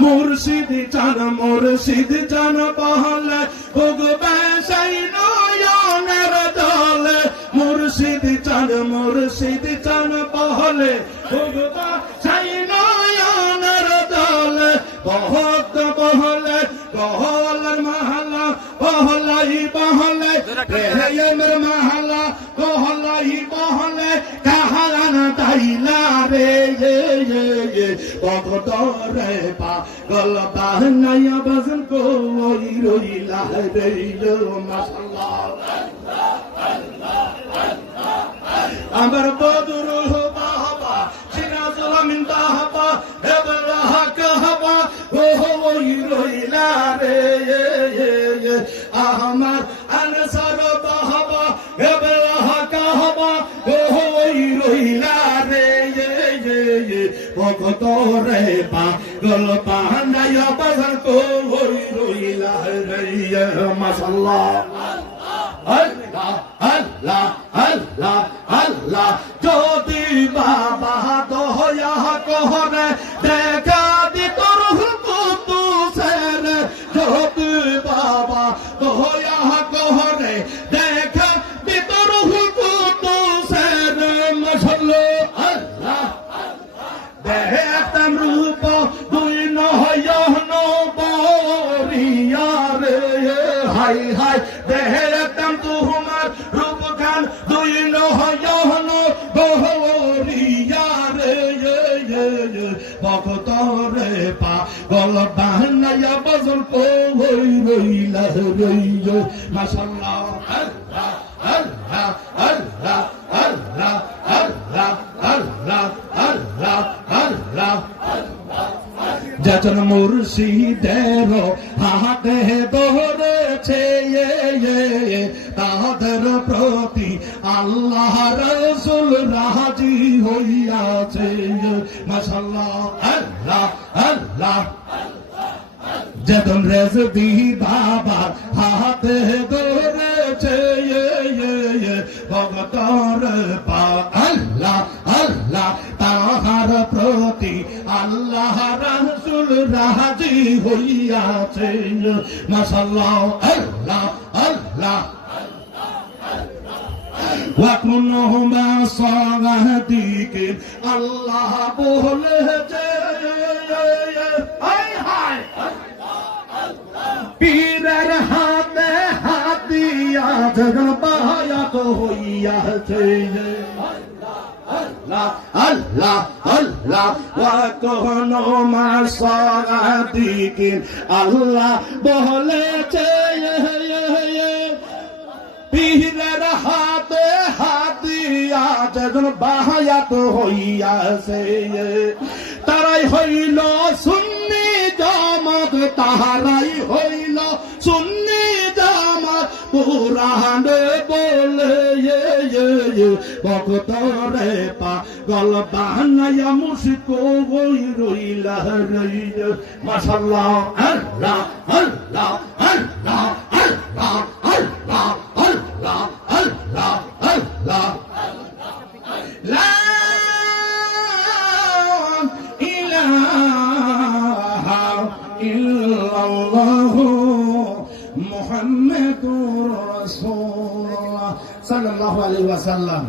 মুর্শিদি চান মুর্শিদি চান বহলে ভোগবে সেই নয়নের দলে। মুর্শিদি চান মুর্শিদি চান বহলে ভোগবে সেই নয়নের দলে। বহুত বহলে গহলের মহলা বহলাই বহলে প্রেমের মহলা। কবরে পাগল বাহনাইয়া বাজন কই রইলা রইল মাশাআল্লাহ আমার বদরুহ বাহাবা সিরাজুল আমিন বাহাবা হেবরা হক আমার ভগত রে পাগল গল পাহানায়া বাজার কো ওই রইলা রে, মাশাআল্লাহ। আল্লাহ আল্লাহ আল্লাহ আল্লাহ। হাই হাই দেখতাম তোমার রূপ গান দুই নহয়ন বরিয়ারে ভগত রে পা গল বাহানায়া বজল কই রইলা রইল মাশাল্লাহ চাচন মুর্শিদের হাটে দৌড়েছে তাদের প্রতি আল্লাহ রসুল রাজি হইয়াছে। মশাল্লাহ আল্লাহ আল্লাহ যখন রেজ দি বাবা হাতে দৌড়েছে ভগতর তাহার প্রতি আল্লাহ রসুল রাজি হইয়াছে মাসাল্লাহ আল্লাহ আল্লাহ وكلهما صادق الله বলেছে আল্লাহ আল্লাহ কোন মাসাদিকিন আল্লাহ হাতে হাতিয়া হইয়াছে, তারাই হইল সুন্নি জামাত, তাহারাই হইল সুন্নি কুরান বলে ভক্ত রে পাগল বানায়া মুসিকো ওই রইলা রইল মাশাল্লাহ আল্লাহ আল্লাহ মুহাম্মাদুর রাসূলুল্লাহ সাল্লাল্লাহু আলাইহি ওয়াসাল্লাম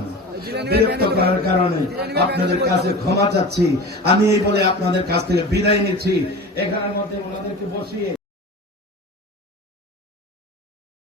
বিরক্ত করার কারণে আপনাদের কাছে ক্ষমা চাচ্ছি। আমি এই বলে আপনাদের কাছ থেকে বিদায় নিচ্ছি। এখানের মধ্যে ওনাদেরকে বসিয়ে